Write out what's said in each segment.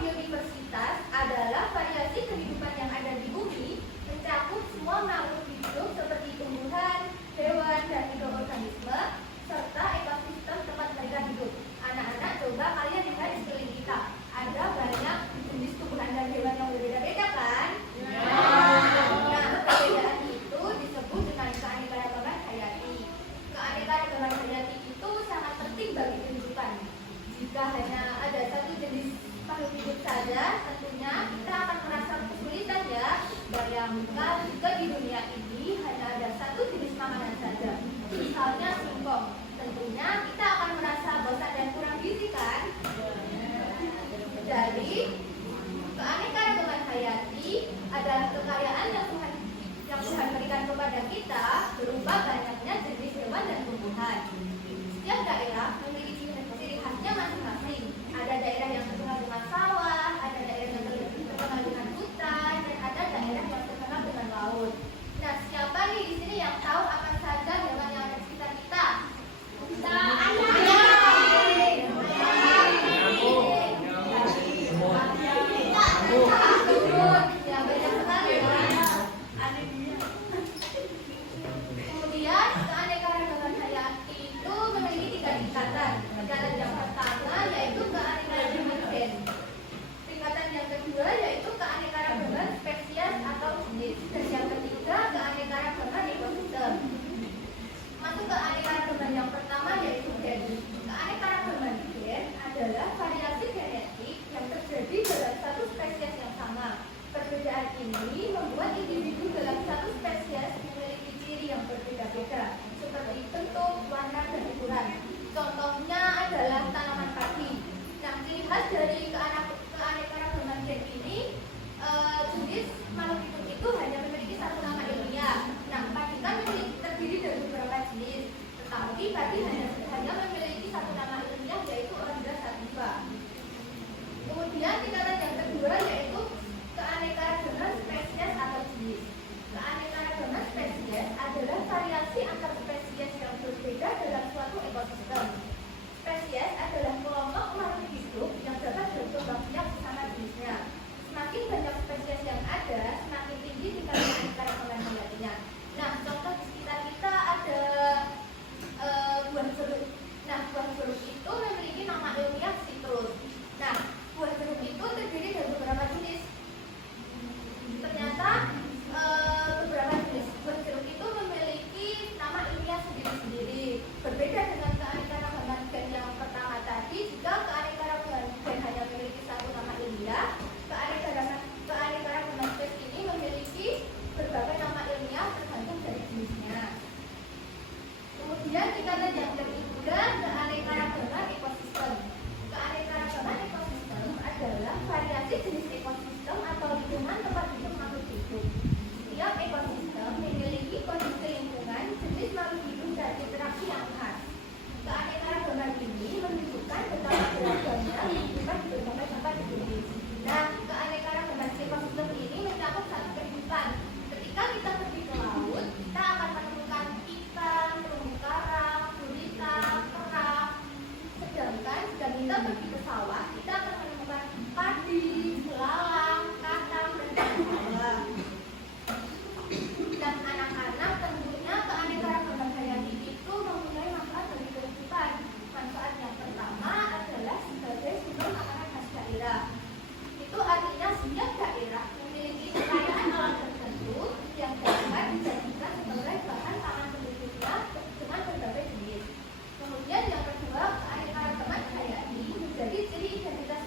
biodiversitas adalah variasi kehidupan yang ada di bumi, mencakup semua makhluk hidup seperti tumbuhan, hewan, dan mikroorganisme, serta ekosistem tempat mereka hidup. Anak-anak, coba kalian lihat di sekeliling kita. Ada banyak jenis tumbuhan dan hewan yang berbeda-beda kan? Nah, perbedaan itu disebut dengan keanekaragaman hayati. Keanekaragaman hayati itu sangat penting bagi kehidupan. Jika hanya ada satu jenis makhluk hidup saja, tentunya kita akan merasa kesulitan ya. Bayangkan jika di dunia ini hanya ada satu jenis makanan saja, misalnya singkong, tentunya kita akan merasa bosan dan kurang gizi kan? Jadi, keanekaragaman hayati adalah kekayaan yang Tuhan berikan kepada kita berupa banyaknya jenis hewan dan tumbuhan. Setiap daerah memiliki ciri khasnya masing-masing. Ada daerah yang terkenal dengan sawah, ada daerah yang terkenal dengan hutan, dan ada daerah yang terkenal dengan laut. Nah, siapa nih di sini yang tahu apa saja hewan yang ada di sekitar kita? Kemudian keanekaragaman hayati itu memiliki 3 tingkatan. Tingkatan yang pertama yaitu keanekaragaman gen. Tingkatan yang kedua yaitu keanekaragaman spesies atau jenis. Dan yang ketiga keanekaragaman ekosistem. Masuk ke keanekaragaman yang pertama yaitu gen. Keanekaragaman gen adalah variasi genetik yang terjadi dalam satu spesies yang sama. Perbedaan ini membuat individu dalam satu spesies memiliki ciri yang berbeda-beda, seperti bentuk, warna, dan ukuran. Contohnya adalah tanaman padi. Nah, ciri khas dari keanekaragaman gen ini, jenis makhluk hidup itu hanya memiliki satu nama ilmiah. Nah, padi kan terdiri dari beberapa jenis, tetapi padi hanya memiliki satu nama ilmiah yaitu Oryza sativa. Kemudian tingkatan yang kedua yaitu keanekaragaman spesies atau jenis. Keanekaragaman spesies adalah variasi antar spesies yang berbeda dalam suatu ekosistem. Spesies adalah kelompok makhluk hidup yang dapat berkembang biak sesama jenisnya. Semakin banyak spesies yang ada, semakin tinggi tingkat keanekaragaman hayatinya. Nah, contoh di sekitar kita ada buah jeruk. Nah, buah jeruk itu memiliki nama ilmiah citrus. Nah, buah jeruk itu terdiri dari beberapa jenis. Ternyata beberapa jenis buah jeruk itu memiliki nama ilmiah sendiri-sendiri. Berbeda dengan keanekaragaman gen yang pertama tadi, jika keanekaragaman gen hanya memiliki satu nama ilmiah, keanekaragaman spesies ini memiliki berbagai nama ilmiah tergantung dari jenisnya. Kemudian tingkatan yang ketiga, keanekaragaman ekosistem. Keanekaragaman ekosistem adalah variasi jenis ekosistem atau lingkungan tempat hidup makhluk hidup. Setiap ekosistem memiliki kondisi lingkungan, jenis makhluk hidup, dan interaksi yang khas. Keanekaragaman ini menunjukkan betapa beragamnya lingkungan di berbagai tempat di bumi. Nah, keanekaragaman ekosistem ini mencakup satu kehidupan. Ketika kita pergi ke laut, kita akan menemukan ikan, terumbu karang, gurita, kerang. Sedangkan jika kita pergi ke sawah, kita akan menemukan padi, belalang, kacang, dan bawang. Dan anak-anak, tentunya keanekaragaman hayati itu mempunyai manfaat bagi kehidupan. Manfaat yang pertama adalah sebagai sumber makanan khas daerah. Itu artinya setiap daerah memiliki kekayaan alam tertentu yang dapat dijadikan sebagai bahan pangan penduduknya dengan berbagai jenis. Kemudian yang kedua, keanekaragaman hayati menjadi ciri identitas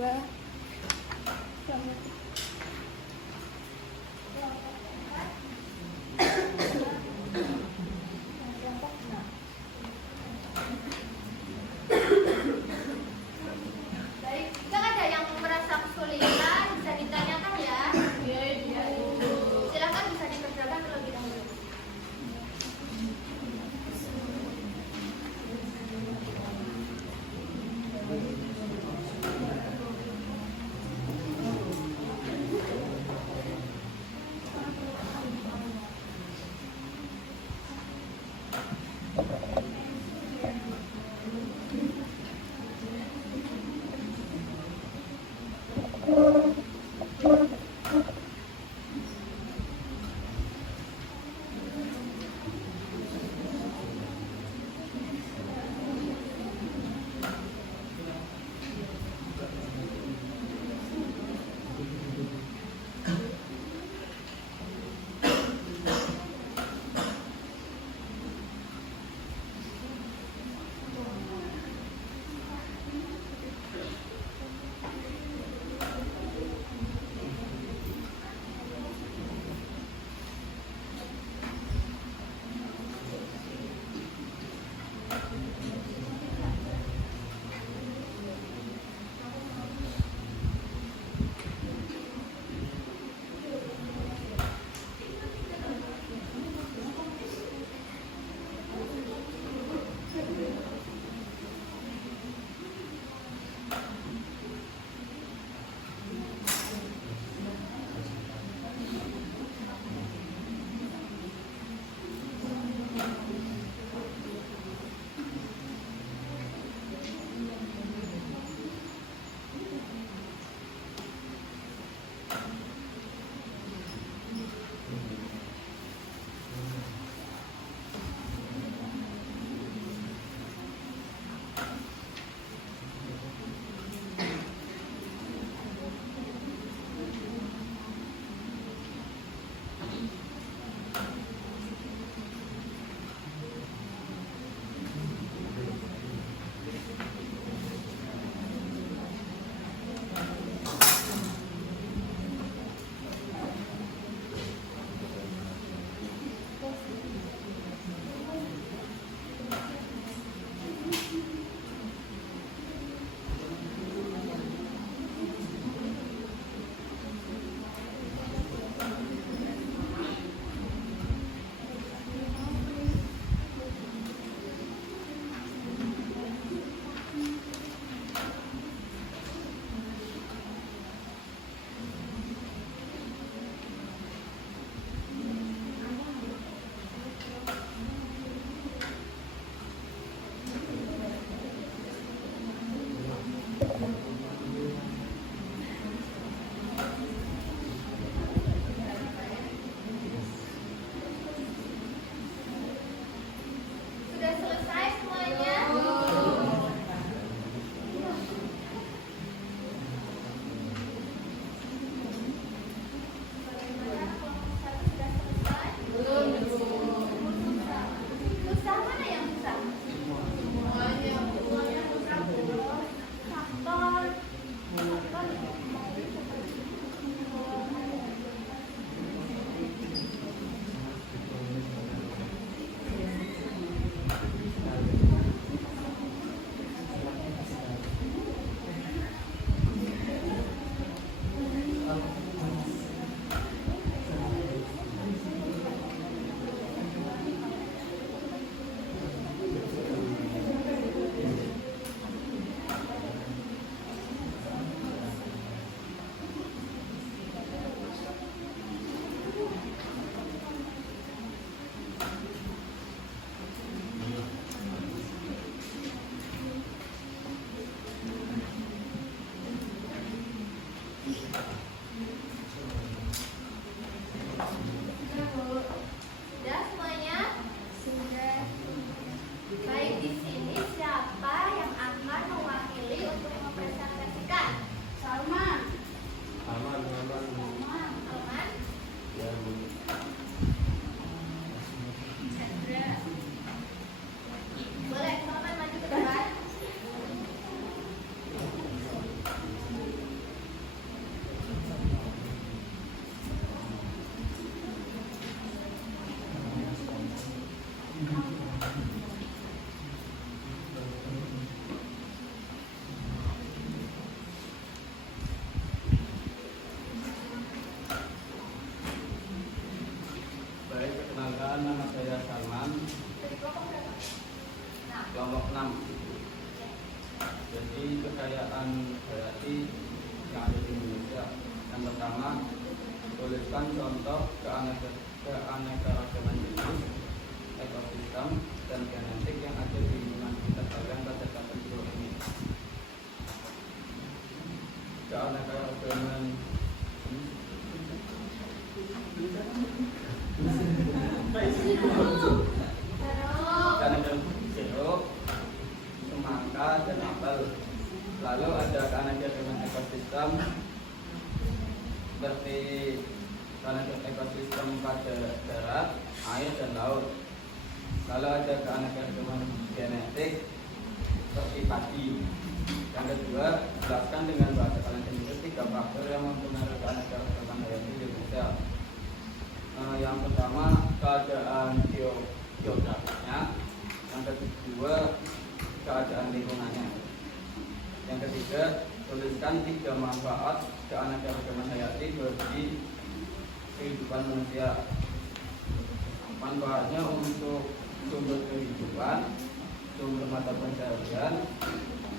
kedua. Baik, jika ada yang merasa kesulitan bisa ditanyakan ya. Silakan bisa dikerjakan terlebih dahulu. Jadi kekayaan hayati yang ada di Indonesia. Yang pertama, tuliskan contoh keanekaragaman jenis, ekosistem, dan genetik yang ada di lingkungan sekitar kalian pada kategori ini. Keanekaragaman jeruk, semangka, dan apel. Lalu ada keanekaragaman ekosistem seperti keanekaragaman ekosistem pada darat, air, dan laut. Lalu ada keanekaragaman genetik seperti padi. Yang kedua, jelaskan dengan bahasa kalian sendiri 3 faktor yang mempengaruhi keanekaragaman hayati di Indonesia. Yang pertama, keadaan geografisnya. Yang kedua, keadaan lingkungannya. Yang ketiga, tuliskan 3 manfaat keanekaragaman hayati bagi kehidupan manusia. Manfaatnya untuk sumber kehidupan, sumber mata pencaharian,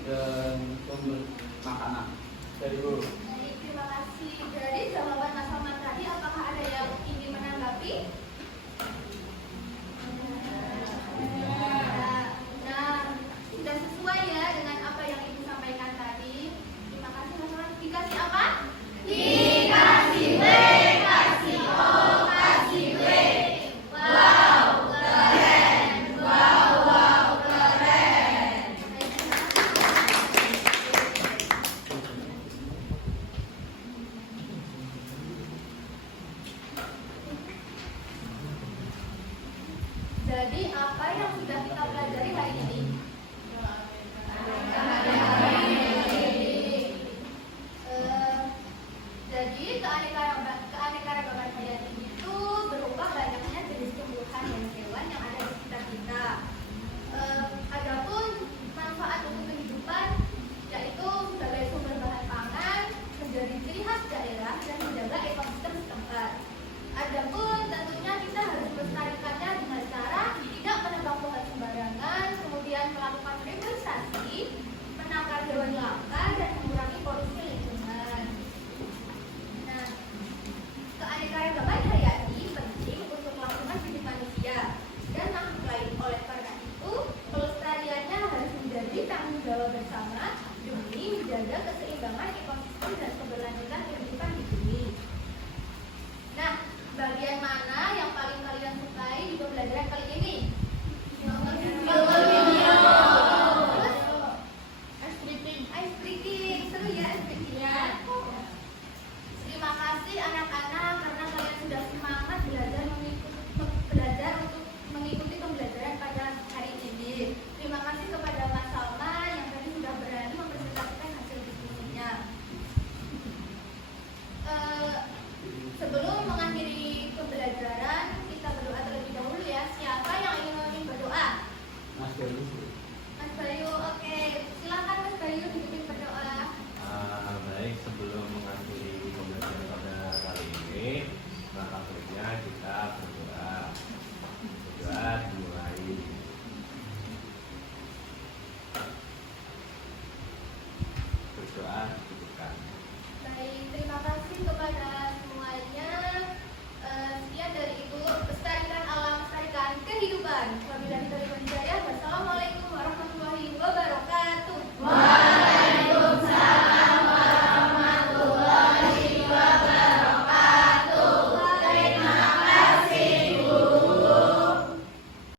dan sumber makanan. Dari Bu. Baik, terima kasih. Jadi jawaban Mas Salman tadi, apakah ada yang ingin menanggapi? Nah, sudah sesuai ya dengan apa yang Ibu sampaikan tadi. Terima kasih Mas Salman. Dikasih apa? Dikasih W, kasih O, kasih W. Wow, keren. Wow, keren. Jadi apa yang sudah kita pelajari hari ini? Jadi keanekaragaman hayati itu berupa banyaknya jenis tumbuhan dan hewan yang ada di sekitar kita. Adapun manfaat untuk kehidupan yaitu sebagai sumber bahan pangan, menjadi ciri khas daerah dan menjaga ekosistem setempat. Adapun tentunya kita harus melestarikannya dengan cara tidak menebang pohon sembarangan, kemudian melakukan reforestasi, menangkal hewan langka, dan mengurangi polusi lingkungan. Nah, keanekaragaman hayati penting untuk kelangsungan hidup manusia dan makhluk lain. Oleh karena itu, pelestariannya harus menjadi tanggung jawab bersama demi menjaga keseimbangan ekosistem dan keberlanjutan kehidupan di bumi. Nah, bagian mana yang paling kalian sukai di pembelajaran kali ini? Ice breaking, seru ya ice breakingnya. Terima kasih anak-anak karena kalian sudah semangat belajar untuk mengikuti pembelajaran pada hari ini. Terima kasih kepada Mas Salman yang tadi sudah berani mempresentasikan hasil diskusinya. Sebelum mengakhiri pembelajaran, kita berdoa terlebih dahulu ya. Siapa yang ingin memimpin berdoa? Mas Bayu. Mas Bayu, oke. Silakan Mas Bayu dipimpin berdoa. Baik, sebelum mengakhiri pembelajaran pada kali ini, maka baiknya kita berdoa. Berdoa dimulai. Berdoa dicukupkan. Baik, terima kasih kepada semuanya. Sekian dari Ibu, lestarikan alam, lestarikan kehidupan. Wabillahi taufiq wal hidayah.